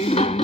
you.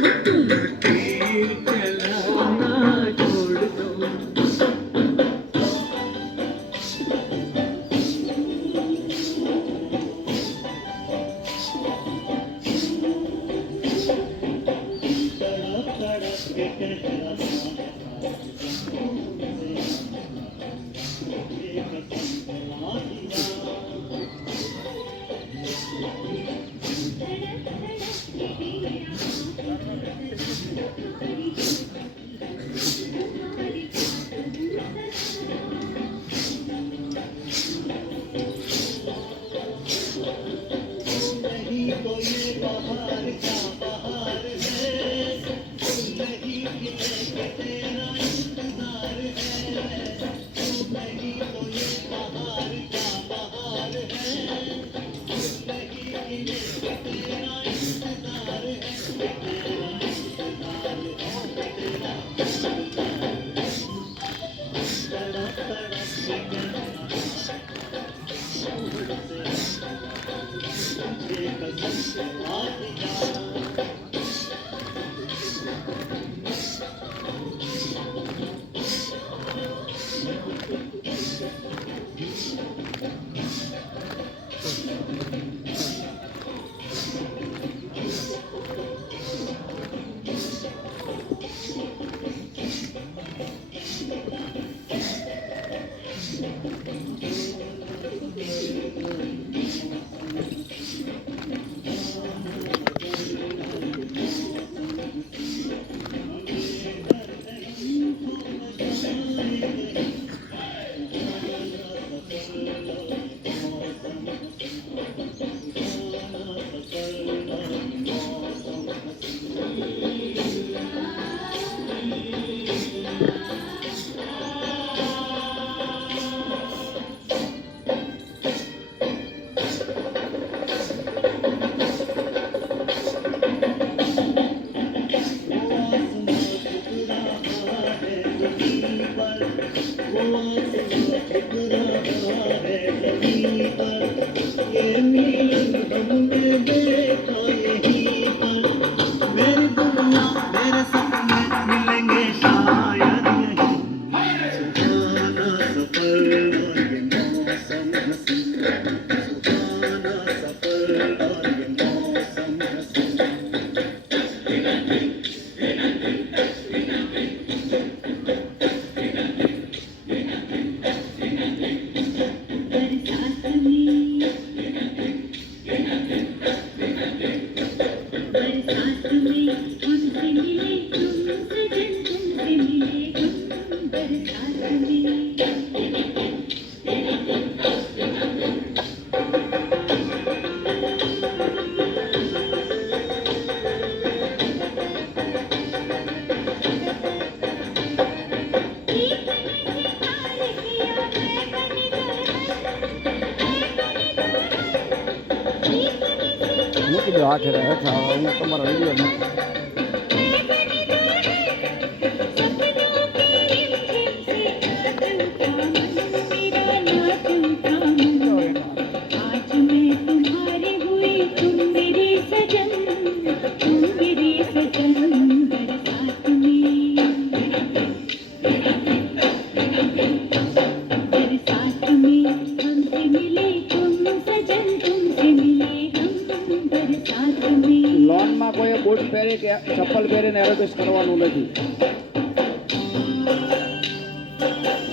Thank you. Oh, my God. मेरे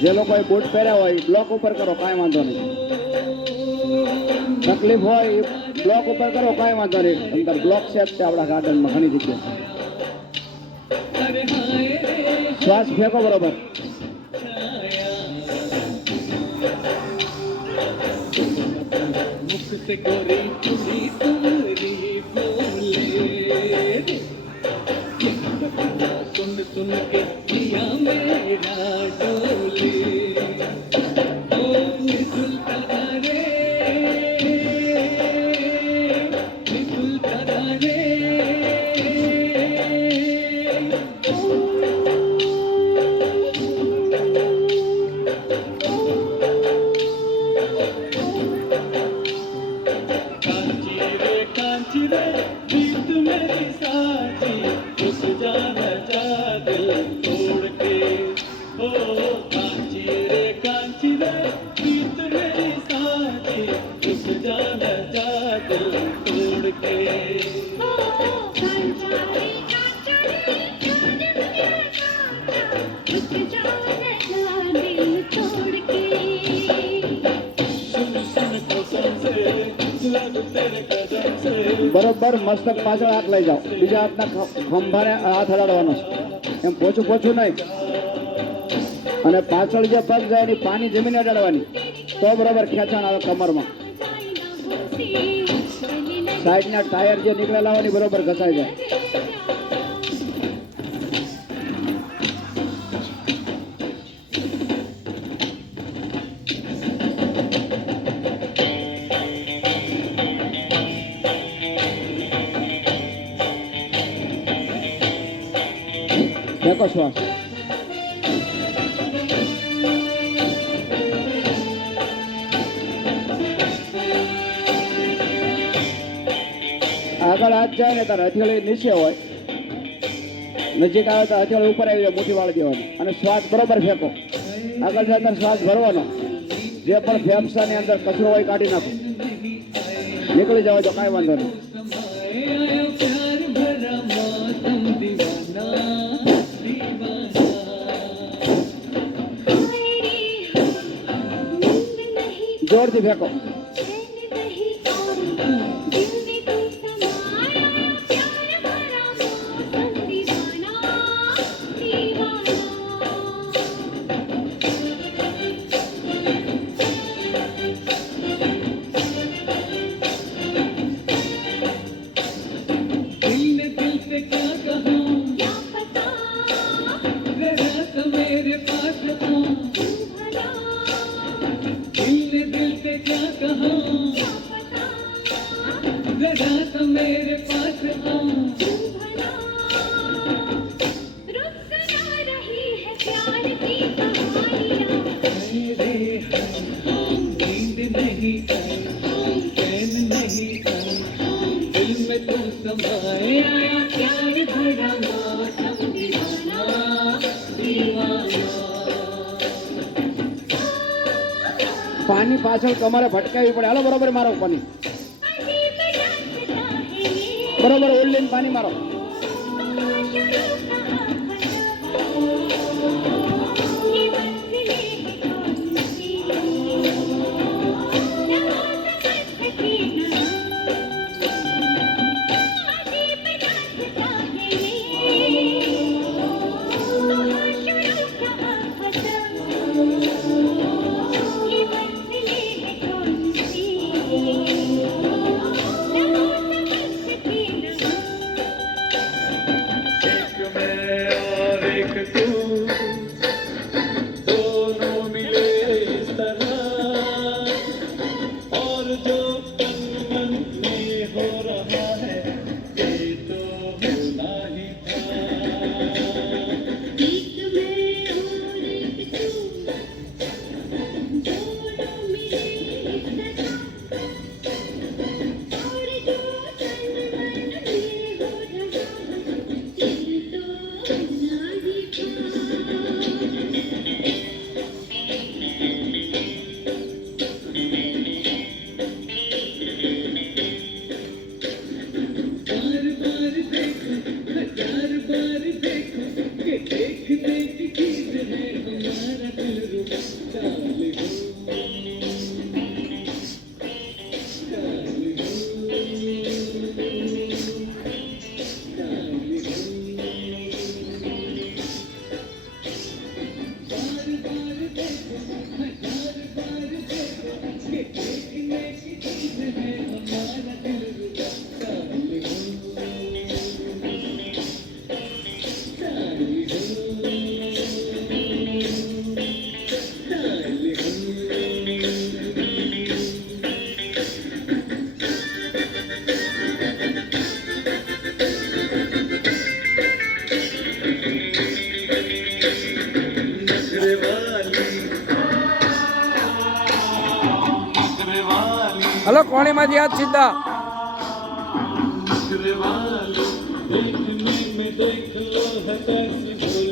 જે લોકોએ બૂટ પહેર્યા હોય બ્લોક ઉપર કરો, કાંઈ વાંધો નહીં. તકલીફ હોય બ્લોક ઉપર કરો, કાંઈ વાંધો નહીં. અંદર બ્લોક શેપ છે આપણા ગાર્ડનમાં ઘણી જગ્યાએ. શ્વાસ ફેંકો બરોબર. મુક્ત કરી सुन सुन के जिया मेरा डोले બરોબર મસ્તક પાછળ હાથ લઈ જાઓ. બીજા હાથના ખંભાને હાથ હલાડવાનો છે. એમ પોચું પોચું નહીં. અને પાછળ જે પગ જાય એની પાણી જમીને અડાડવાની. તો બરોબર ખેંચાણ આવે કમરમાં. સાઈડના ટાયર જે નીકળેલા હોય બરોબર ઘસાઈ જાય. શ્વાસ આગળ હાથ જાય ને તારે હથેળી નીચે હોય. નજીક આવે તો હથેળી ઉપર આવી જાય મોટી વાળી દેવાની. અને શ્વાસ બરોબર ફેંકો. આગળ જાય ત્યારે શ્વાસ ભરવાનો. જે પણ ફેફસાની અંદર કચરો હોય કાઢી નાખો. નીકળી જાવ તો કાંઈ વાંધો નહીં. જોરથી ફેંકો क्या कहा जरा तो मेरे पास आ પાની પાછળ તમારે ભટકાવી પડે. હાલો બરોબર મારો પાણી બરોબર ઓલ્ડીને પાણી મારો. સીધા જ યાદ સીધા दिल में देख लो है कैसी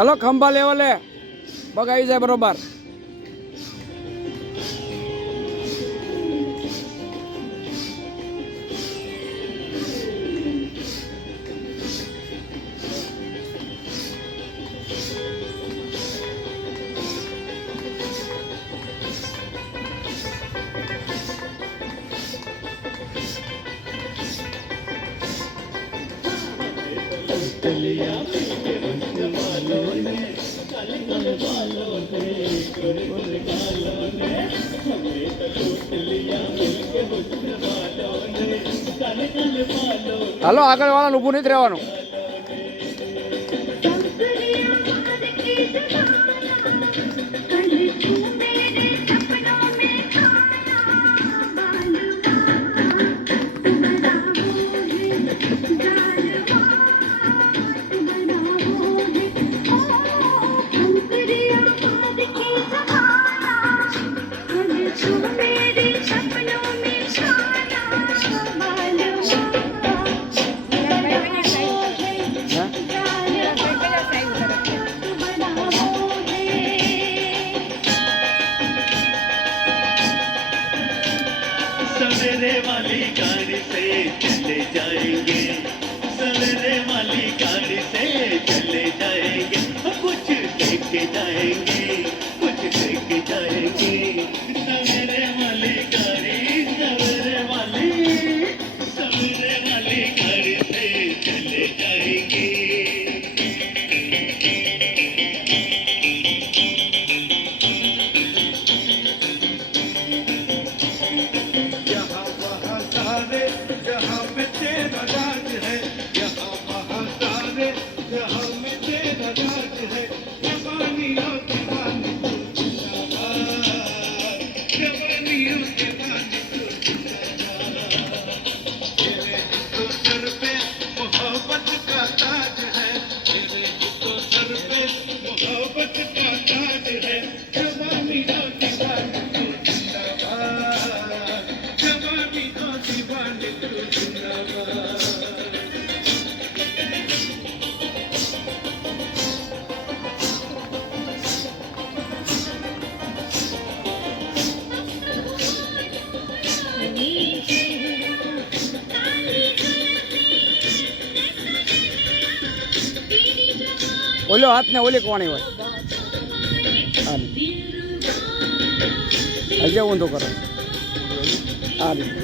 હલો ખંભા લેવલે બગાવી જાય બરોબર. હાલો આગળ વાળાનું ઊભું નથી રહેવાનું. America. હાથને ઓલી કોણી હોય. હજે ઊંધો કરો. આ રીતે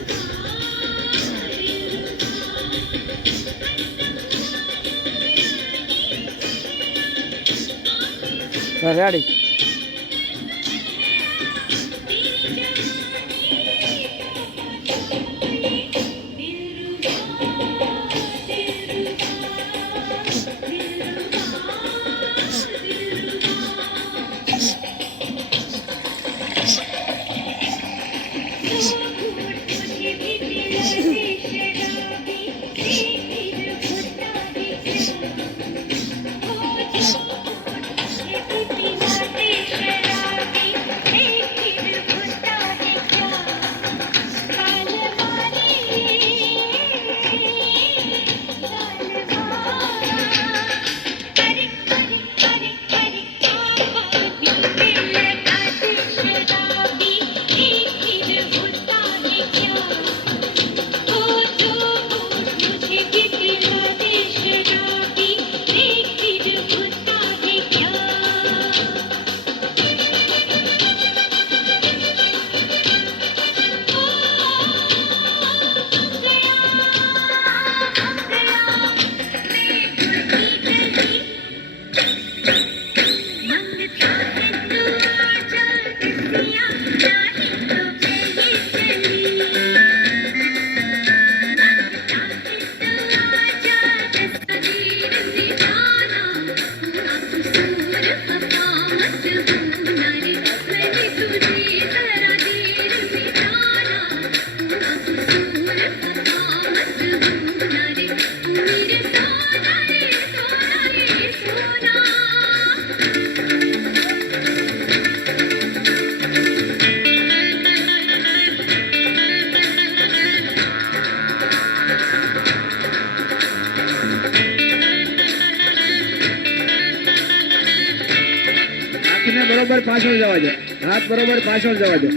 રેડી. હાથને બરોબર પાછળ જવા દો. હાથ બરોબર પાછળ જવા દો.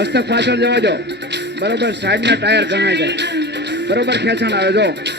મસ્તક પાછળ જવા દો. બરોબર સાઈડના ટાયર ઘણા જાય બરોબર ખેંચાણ આવે, જો.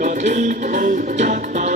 ក៏ជិះទៅចាត់តា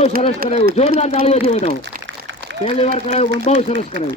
બહુ સરસ કરાયું. જોરદાર તાળીઓથી વધાવો. પહેલી વાર કરાયું પણ બહુ સરસ કરાયું.